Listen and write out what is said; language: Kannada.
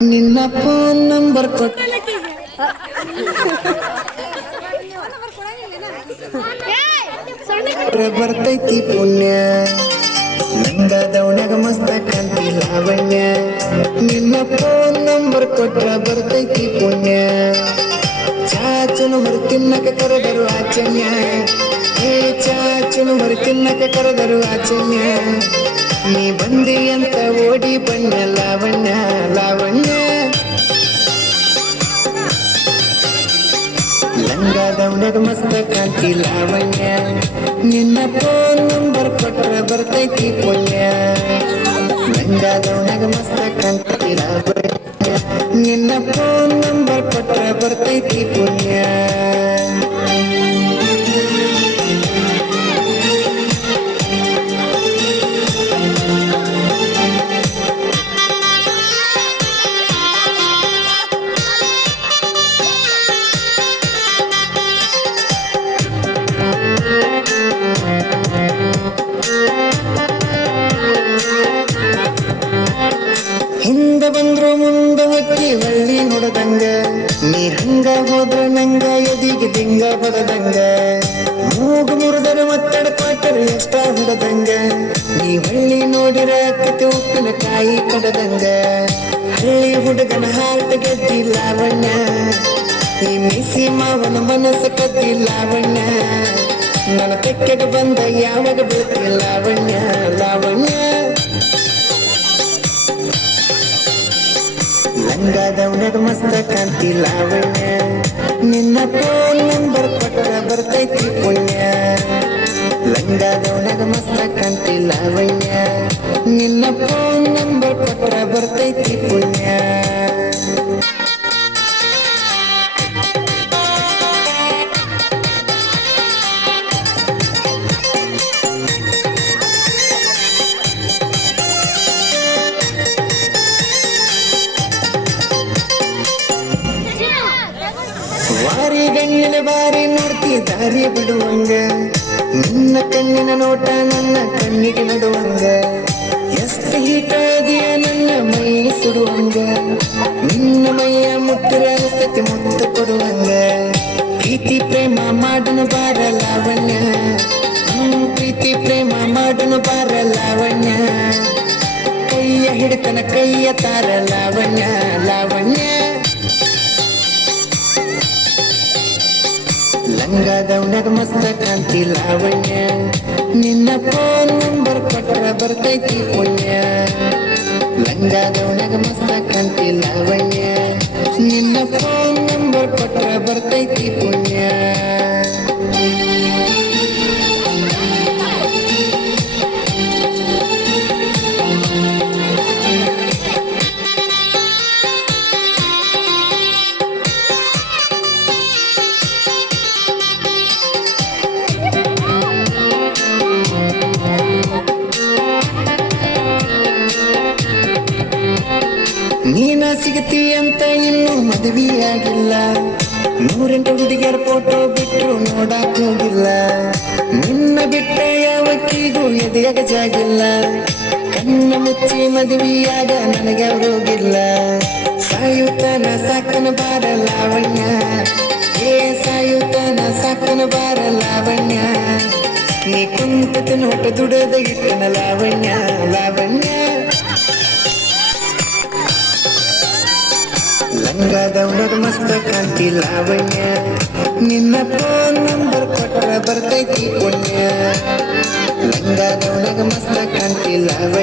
ನಿನ್ನ ಫೋನ್ ನಂಬರ್ ಕೊಟ್ಟ ಬರ್ತೈತಿ ಪುಣ್ಯ ನಂಗ ದೌಣ್ಯಾಗ ಮಸ್ತ ಕಾಂತಿ ಲಾವಣ್ಯ ನಿನ್ನ ಫೋನ್ ನಂಬರ್ ಕೊಟ್ರ ಬರ್ತೈತಿ ಪುಣ್ಯ ಚಾಚುನು ಹೊರ ತಿನ್ನಕ ಕರೆದರು ಆಚನ್ಯ ಏ ಚಾಚುನು ಹೊರ ತಿನ್ನಕ ಕರೆದರು ಆಚನ್ಯ ನೀ ಬಂದಿ ಅಂತ ಓಡಿ ಬಣ್ಣ ಲಾವಣ್ಯ ಲಾವಣ್ಯ ಲಂಗ ದೌಣ್ಯಾಗ ಮಸ್ತ ಕಾಂತಿ ಲಾವಣ್ಯ ನಿನ್ನ ಫೋನ್ ನಂಬರ್ ಕೊಟ್ರ ಬರ್ತೈತಿ ಪುಣ್ಯ ಲಂಗ ದೌಣ್ಯಾಗ ಮಸ್ತ ಕಾಂತಿ ಲಾವಣ್ಯ ನಿನ್ನ ಫೋನ್ ನಂಬರ್ ಕೊಟ್ರ ಬರ್ತೈತಿ ಪುಣ್ಯ ಹಿಂದ ಬಂದ್ರು ಮುಂದ ಹೊಕ್ಕಿ ಹಳ್ಳಿ ನೋಡದಂಗ ನೀ ಹಂಗ ಹೋದ್ರ ನಂಗ ಎದಿಗೆ ದಿಂಗ ಬಡದಂಗ ಮೂಗು ಮುರಿದರ ಒತ್ತಡ ಕೊಟ್ಟರ ಎಷ್ಟ ಹೊಡದಂಗ ನೀ ಹಳ್ಳಿ ನೋಡಿರ ಕತೆ ಉಪ್ಪಿನಕಾಯಿ ಕಡದಂಗ ಹಳ್ಳಿ ಹುಡುಗನ ಹಾರ್ಟ್ ಗೆದ್ದಿ ಲಾವಣ್ಯ ಈ ಮಿಸಿ ಮಾವನ ಮನಸ್ಸು ಕದ್ದಿ ಲಾವಣ್ಯ ನನ್ನ ತೆಕ್ಕೆಗೆ ಬಂದ ಯಾವಾಗ ಬೀಳ್ತಿ ಲಾವಣ್ಯ ಲಾವಣ್ಯ ಲಂಗ ದೌಣ್ಯಾಗ ಮಸ್ತ ಕಾಂತಿ ಲಾವಣ್ಯ ನಿನ್ನ ಫೋನ್ ನಂಬರ್ ಕೊಟ್ಟ ಬರ್ತೈತಿ ಪುಣ್ಯ ಲಂಗ ದೌಣ್ಯಾಗ ಮಸ್ತ ಕಾಂತಿ ಲಾವಣ್ಯ ನಿನ್ನ ಫೋನ್ ನಂಬರ್ ಕೊಟ್ಟ ಬರ್ತೈತಿ ಪುಣ್ಯ ವಾರಿ ಗಣ್ಣಿನ ಬಾರಿ ನೋಡ್ತಿ ದಾರಿ ಬಿಡುವಂಗ ನಿನ್ನ ಕಣ್ಣಿನ ನೋಟ ನನ್ನ ಕಣ್ಣಿಗೆ ನಡುವಂಗ ಎಷ್ಟು ಹೀಟಾಗಿಯ ನನ್ನ ಮೈ ಸುಡುವಂಗ ನಿನ್ನ ಮೈಯ ಮುಟ್ಟರ ಅನಿಸ್ತತಿ ಮುತ್ತು ಕೊಡುವಂಗ ಪ್ರೀತಿ ಪ್ರೇಮ ಮಾಡನು ಬಾರ ಲಾವಣ್ಯ ಪ್ರೀತಿ ಪ್ರೇಮ ಮಾಡನು ಬಾರ ಲಾವಣ್ಯ ಕೈಯ ಹಿಡಿತನ ಕೈಯ ತಾರ ಲಾವಣ್ಯ ಲಾವಣ್ಯ ಲಂಗ ದೌಣ್ಯಾಗ ಮಸ್ತ ಕಾಂತಿ ಲಾವಣ್ಯ ನಿನ್ನ ಫೋನ್ ನಂಬರ್ ಕೊಟ್ರ ಬರ್ತೈತಿ ಪುಣ್ಯ ಲಂಗ ದೌಣ್ಯಾಗ ಮಸ್ತ ಕಾಂತಿ ಲಾವಣ್ಯ ನಿನ್ನ ಫೋನ್ ನಂಬರ್ ಕೊಟ್ರ ಬರ್ತೈತಿ ಪುಣ್ಯ ನೀನ ಸಿಗತಿ ಅಂತ ಇನ್ನೂ ಮದುವೆಯಾಗಿಲ್ಲ 108 ಹುಡುಗಿಯರ ಫೋಟೋ ಬಿಟ್ರು ನೋಡಾಕ್ ಹೋಗಿಲ್ಲ ನಿನ್ನ ಬಿಟ್ಟ ಯಾವಕ್ಕಿಗೂ ಎದೆಯಾಗ ಜಾಗಿಲ್ಲ ಕಣ್ಣ ಮುಚ್ಚಿ ಮದುವೆಯಾಗ ನನಗೆ ಅವರೋಗಿಲ್ಲ ಸಾಯುತ್ತನ ಸಾಕನ ಬಾರ ಲಾವಣ್ಯ ಏ ಸಾಯುತ್ತನ ಸಾಕನ ಬಾರ ಲಾವಣ್ಯ ನೀ ಕುಂತ ನೋಟ ದುಡದ ಇಟ್ಟನ ಲಾವಣ್ಯ ಲಾವಣ್ಯ ಲಂಗ ದೌಣ್ಯಾಗ ಮಸ್ತ ಕಾಂತಿ ಲಾವಣ್ಯ ನಿನ್ನ ಫೋನ್ ನಂಬರ್ ಕೊಟ್ರ ಬರ್ತೈತಿ ಪುಣ್ಯ ಲಂಗ ದೌಣ್ಯಾಗ ಮಸ್ತ ಕಾಂತಿ ಲಾವಣ್ಯ